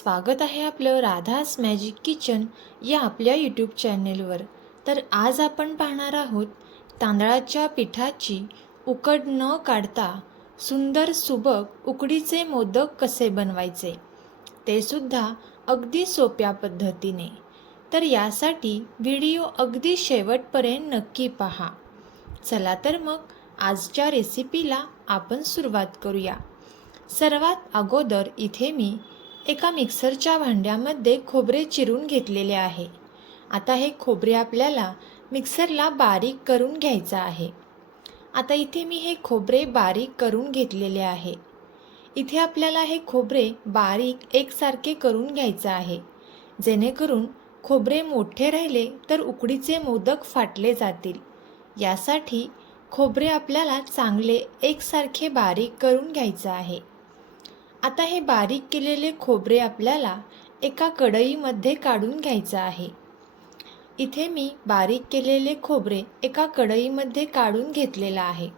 स्वागत आहे आपलं राधास मॅजिक किचन या आपल्या यूट्यूब चॅनेलवर तर आज आपण पाहणार आहोत तांदळाच्या पिठाची उकड न काढता सुंदर सुबक उकडीचे मोदक कसे बनवायचे ते सुद्धा अगदी सोप्या पद्धतीने. तर यासाठी व्हिडिओ अगदी शेवटपर्यंत नक्की पहा. चला तर मग आजच्या रेसिपीला आपण सुरुवात करूया. सर्वात अगोदर इथे मी एका मिक्सरच्या भांड्यामध्ये खोबरे चिरून घेतलेले आहे. आता हे खोबरे आपल्याला मिक्सरला बारीक करून घ्यायचं आहे. आता इथे मी हे खोबरे बारीक करून घेतलेले आहे. इथे आपल्याला हे खोबरे बारीक एकसारखे करून घ्यायचं आहे. जेणेकरून खोबरे मोठे राहिले तर उकडीचे मोदक फाटले जातील. यासाठी खोबरे आपल्याला चांगले एकसारखे बारीक करून घ्यायचं आहे. आता हे बारीक केलेले खोबरे आपल्याला एका कढईमध्ये काढून घ्यायचं आहे. इथे मी बारीक केलेले खोबरे एका कढईमध्ये काढून घेतलेलं आहे.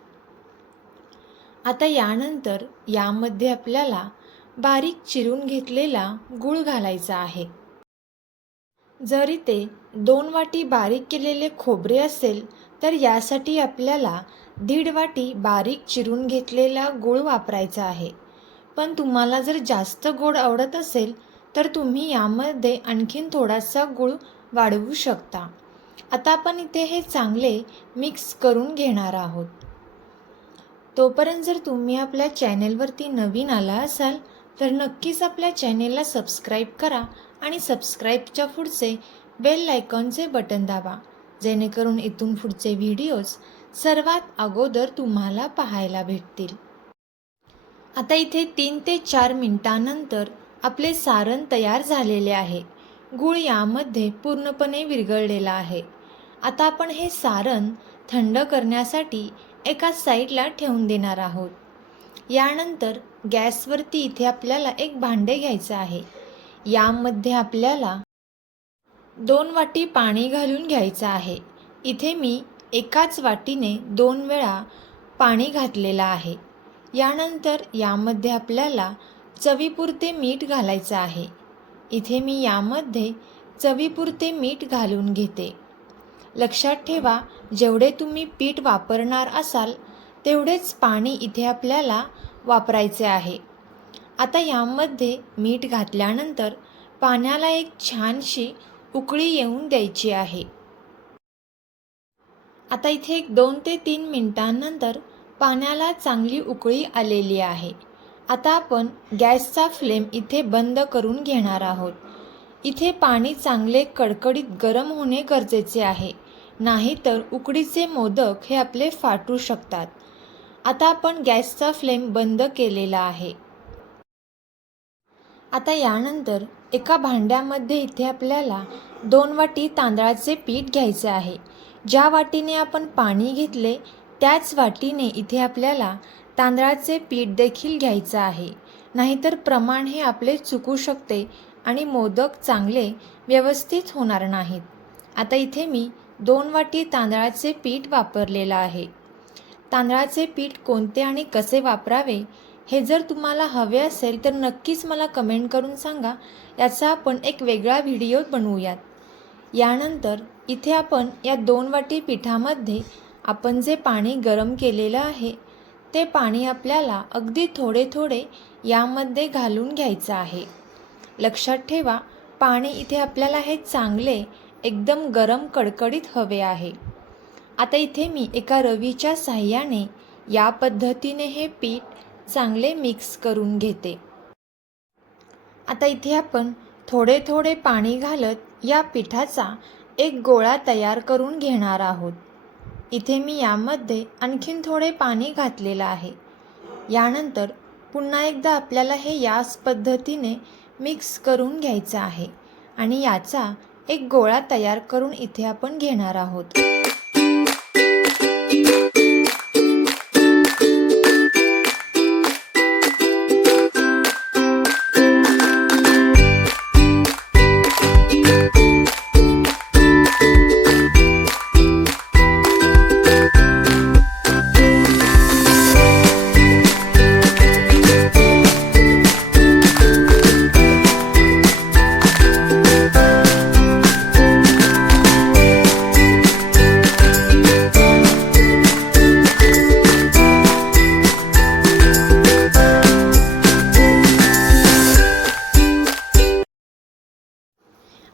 आता यानंतर यामध्ये आपल्याला बारीक चिरून घेतलेला गूळ घालायचा आहे. जर इथे दोन वाटी बारीक केलेले खोबरे असेल तर यासाठी आपल्याला दीड वाटी बारीक चिरून घेतलेला गूळ वापरायचा आहे. पण तुम्हाला जर जास्त गोड आवडत असेल तर तुम्ही यामध्ये आणखीन थोडासा गूळ वाढवू शकता. आता आपण इथे हे चांगले मिक्स करून घेणार आहोत. तोपर्यंत जर तुम्ही आपल्या चॅनेलवरती नवीन आला असाल तर नक्कीच आपल्या चॅनेलला सबस्क्राईब करा आणि सबस्क्राईबच्या पुढचे बेल लायकॉनचे बटन दाबा जेणेकरून इथून पुढचे व्हिडिओज सर्वात अगोदर तुम्हाला पाहायला भेटतील. आता इथे तीन ते चार मिनटानंतर आपले सारण तयार झालेले आहे. गूळ यामध्ये पूर्णपणे विरघळलेला आहे. आता आपण हे सारण थंड करण्यासाठी एका साईडला ठेवून देणार आहोत. यानंतर गॅसवरती इथे आपल्याला एक भांडे घ्यायचं आहे. यामध्ये आपल्याला दोन वाटी पाणी घालून घ्यायचं आहे. इथे मी एकाच वाटीने दोन वेळा पाणी घातलेलं आहे. यानंतर यामध्ये आपल्याला चवीपुरते मीठ घालायचं आहे. इथे मी यामध्ये चवीपुरते मीठ घालून घेते. लक्षात ठेवा जेवढे तुम्ही पीठ वापरणार असाल तेवढेच पाणी इथे आपल्याला वापरायचे आहे. आता यामध्ये मीठ घातल्यानंतर पाण्याला एक छानशी उकळी येऊन द्यायची आहे. आता इथे एक दोन ते तीन मिनटांनंतर पाण्याला चांगली उकळी आलेली आहे. आता आपण गॅसचा फ्लेम इथे बंद करून घेणार आहोत. इथे पाणी चांगले कडकडीत गरम होणे गरजेचे आहे. नाहीतर उकडीचे मोदक हे आपले फाटू शकतात. आता आपण गॅसचा फ्लेम बंद केलेला आहे. आता यानंतर एका भांड्यामध्ये इथे आपल्याला दोन वाटी तांदळाचे पीठ घ्यायचे आहे. ज्या वाटीने आपण पाणी घेतले त्याच वाटीने इथे आपल्याला तांदळाचे पीठ देखील घ्यायचं आहे. नाहीतर प्रमाण हे आपले चुकू शकते आणि मोदक चांगले व्यवस्थित होणार नाहीत. आता इथे मी दोन वाटी तांदळाचे पीठ वापरलेलं आहे. तांदळाचे पीठ कोणते आणि कसे वापरावे हे जर तुम्हाला हवे असेल तर नक्कीच मला कमेंट करून सांगा. याचा आपण एक वेगळा व्हिडिओ बनवूयात. यानंतर इथे आपण या दोन वाटी पिठामध्ये आपण जे पाणी गरम केलेलं आहे ते पाणी आपल्याला अगदी थोडे थोडे यामध्ये घालून घ्यायचं आहे. लक्षात ठेवा पाणी इथे आपल्याला हे चांगले एकदम गरम कडकडीत हवे आहे. आता इथे मी एका रवीच्या साह्याने या पद्धतीने हे पीठ चांगले मिक्स करून घेते. आता इथे आपण थोडे थोडे पाणी घालत या पिठाचा एक गोळा तयार करून घेणार आहोत. इथे मी यामध्ये आणखीन थोडे पाणी घातलेलं आहे. यानंतर पुन्हा एकदा आपल्याला हे याच पद्धतीने मिक्स करून घ्यायचं आहे आणि याचा एक गोळा तयार करून इथे आपण घेणार आहोत.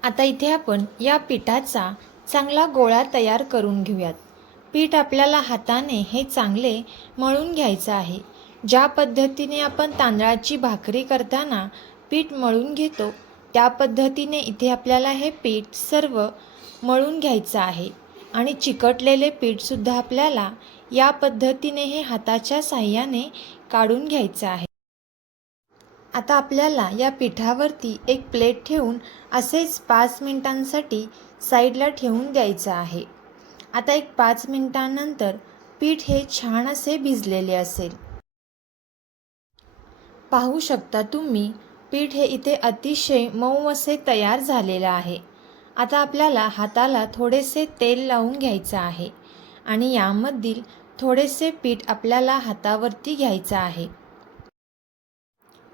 आता इथे आपण या पिठाचा चांगला गोळा तयार करून घेऊयात. पीठ आपल्याला हाताने हे चांगले मळून घ्यायचं आहे. ज्या पद्धतीने आपण तांदळाची भाकरी करताना पीठ मळून घेतो त्या पद्धतीने इथे आपल्याला हे पीठ सर्व मळून घ्यायचं आहे. आणि चिकटलेले पीठसुद्धा आपल्याला या पद्धतीने हे हाताच्या साह्याने काढून घ्यायचं आहे. आता आपल्याला या पिठावरती एक प्लेट ठेवून असेच पाच मिनिटांसाठी साईडला ठेवून द्यायचं आहे. आता एक पाच मिनिटांनंतर पीठ हे छान असे भिजलेले असेल. पाहू शकता तुम्ही पीठ हे इथे अतिशय मऊ असे तयार झालेलं आहे. आता आपल्याला हाताला थोडेसे तेल लावून घ्यायचं आहे आणि यामधील थोडेसे पीठ आपल्याला हातावरती घ्यायचं आहे.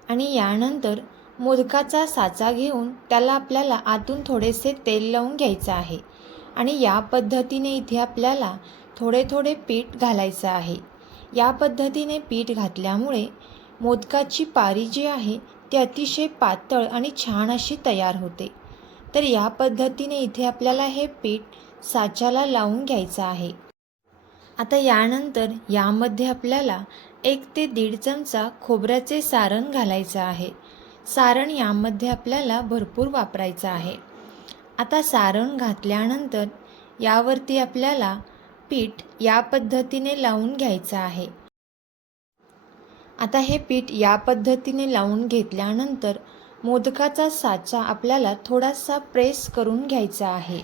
आणि यानंतर मोदकाचा साचा घेऊन त्याला आपल्याला आतून थोडेसे तेल लावून घ्यायचं आहे. आणि या पद्धतीने इथे आपल्याला थोडे थोडे पीठ घालायचं आहे. या पद्धतीने पीठ घातल्यामुळे मोदकाची पारी जी आहे ती अतिशय पातळ आणि छान अशी तयार होते. तर या पद्धतीने इथे आपल्याला हे पीठ साच्याला लावून घ्यायचं आहे. आता यानंतर यामध्ये आपल्याला एक ते दीड चमचा खोबऱ्याचे सारण घालायचं आहे. सारण यामध्ये आपल्याला भरपूर वापरायचं आहे. आता सारण घातल्यानंतर यावरती आपल्याला पीठ या पद्धतीने लावून घ्यायचं आहे. आता हे पीठ या पद्धतीने लावून घेतल्यानंतर मोदकाचा साचा आपल्याला थोडासा प्रेस करून घ्यायचा आहे.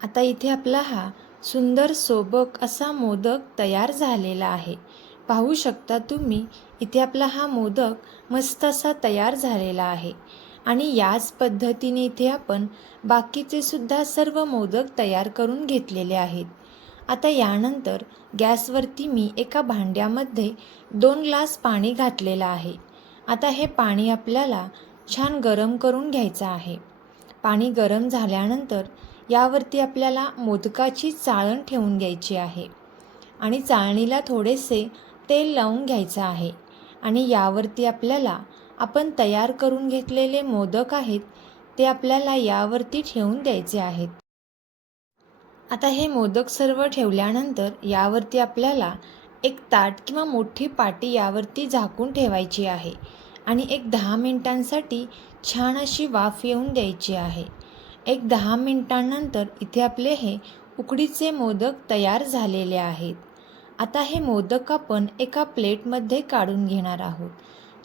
आता इथे आपला हा सुंदर सोबक असा मोदक तयार झालेला आहे. पाहू शकता तुम्ही इथे आपला हा मोदक मस्त असा तयार झालेला आहे. आणि याच पद्धतीने इथे आपण बाकीचे सुद्धा सर्व मोदक तयार करून घेतलेले आहेत. आता यानंतर गॅसवरती मी एका भांड्यामध्ये दोन ग्लास पाणी घातलेलं आहे. आता हे पाणी आपल्याला छान गरम करून घ्यायचं आहे. पाणी गरम झाल्यानंतर यावरती आपल्याला मोदकाची चाळण ठेवून घ्यायची आहे. आणि चाळणीला थोडेसे तेल लावून घ्यायचं आहे. आणि यावरती आपल्याला आपण तयार करून घेतलेले मोदक आहेत ते आपल्याला यावरती ठेवून द्यायचे आहेत. आता हे मोदक सर्व ठेवल्यानंतर यावरती आपल्याला एक ताट किंवा मोठी पाटी यावरती झाकून ठेवायची आहे. आणि एक दहा मिनिटांसाठी छान अशी वाफ येऊन द्यायची आहे. एक दहा मिनटानंतर इथे आपले हे उकडीचे मोदक तयार झालेले आहेत. आता हे मोदक आपण एका प्लेटमध्ये काढून घेणार आहोत.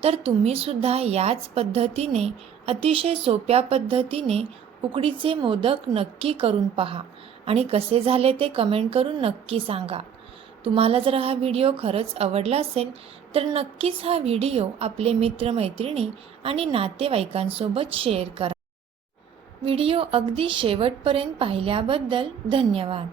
तर तुम्हीसुद्धा याच पद्धतीने अतिशय सोप्या पद्धतीने उकडीचे मोदक नक्की करून पहा आणि कसे झाले ते कमेंट करून नक्की सांगा. तुम्हाला जर हा व्हिडिओ खरंच आवडला असेल तर नक्कीच हा व्हिडिओ आपले मित्रमैत्रिणी आणि नातेवाईकांसोबत शेअर करा. व्हिडिओ अगदी शेवटपर्यंत पाहिल्याबद्दल धन्यवाद.